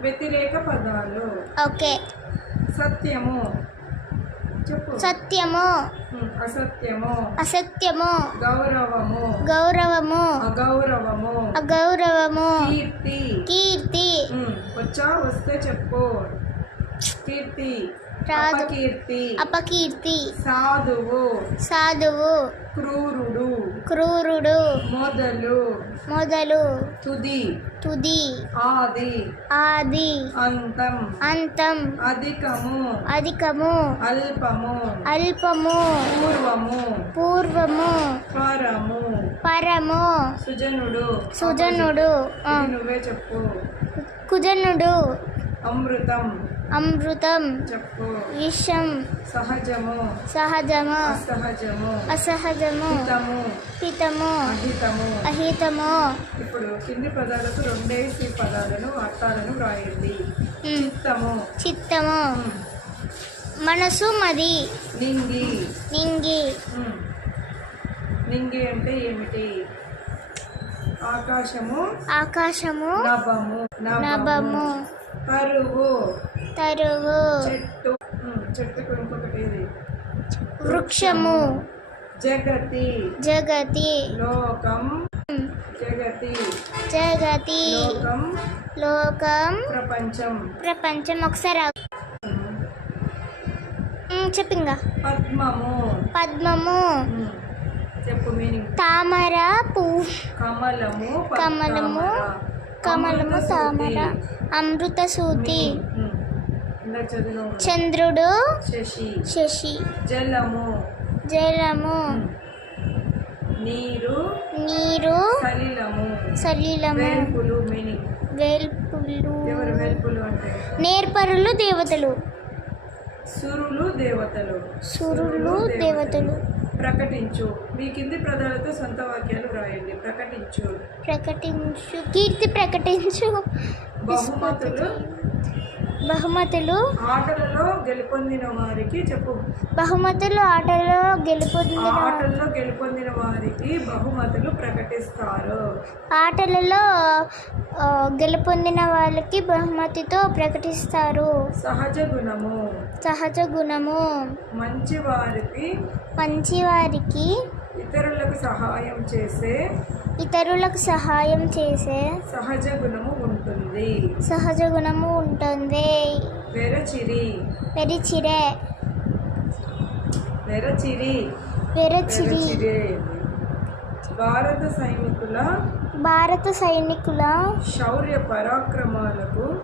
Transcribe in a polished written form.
వ్యతిరేక పదాలు. ఓకే. సత్యము చెప్పు. సత్యము, అసత్యము, అసత్యము, గౌరవము, గౌరవము, అగౌరవము, అగౌరవము, కీర్తి. కీర్తి. వచ్చా వస్తే చెప్పు. కీర్తి, రాదు. అపకీర్తి, అపకీర్తి, సాధువు, సాధువు, క్రూరుడు, క్రూరుడు, మొదలు, మొదలు, తుది, తుది, ఆది, ఆది, అంతం, అంతం, అధికము, అధికము, అల్పము, అల్పము, పూర్వము, పూర్వము, పరము, పరము, సుజనుడు. సుజనుడు, ఇది నువ్వే చెప్పు. కుజనుడు, అమృతం అమృతం, చెప్పు. విషం, సహజము, సహజము, అసహజము, అసహజము, హితము, హితము, అహితము. అహితము. ఇప్పుడు కింది పదాలకు రెండేసి పదాలను అర్థాలను వ్రాయండి. చిత్తము, చిత్తము, మనసు, మది, నింగి. నింగి, నింగి అంటే ఏమిటి? ఆకాశము, ఆకాశము, నభము, నభము, కరువు, తరువు, చెట్టు. చెట్టుకు ఇంకొకటి ఏది? వృక్షము, జగతి, జగతి, లోకం, జగతి, జగతి, లోకం, లోకం, ప్రపంచం. ప్రపంచం. ఒకసారి చెప్పింగా. పద్మము, పద్మము, చెప్పు మీనింగ్. తామర పువ్వు, కమలము, కమలము, కమలము, తామర, అమృత సూతి, చంద్రుడు, శశి, శశి, జలము, జలము, నీరు, నీరు, సలిలము, సలిలము, వేల్పులు. మీనింగ్. వేల్పులు, ఎవరు వేల్పులు అంటే? నేర్పరులు, దేవతలు, సురులు, దేవతలు. సురులు, దేవతలు. ప్రకటించు. మీ కింది పదాలతో సొంత వాక్యాలు వ్రాయండి. ప్రకటించు. ప్రకటించు, కీర్తి, ప్రకటించు. బహుమతులు, బహుమతులు, ఆటలలో గెలుపొందిన వారికి చెప్పు. బహుమతులు, ఆటలో గెలుపొందిన, ఆటల్లో గెలుపొందిన వారికి బహుమతులు ప్రకటిస్తారు. ఆటలలో గెలుపొందిన వాళ్ళకి బహుమతితో ప్రకటిస్తారు. సహజ గుణము, సహజ గుణము, మంచివారికి, మంచివారికి, ఇతరులకు సహాయం చేసే, ఇతరులకు సహాయం చేసే సహజ గుణము ఉంటుంది. సహజ గుణము ఉంటుంది. వెరచిరి, వెరిచిరే, వెరచిరి, వెరచిరి, వెరచిరే. భారత సైనికుల, భారత సైనికుల శౌర్య పరాక్రమాలకు,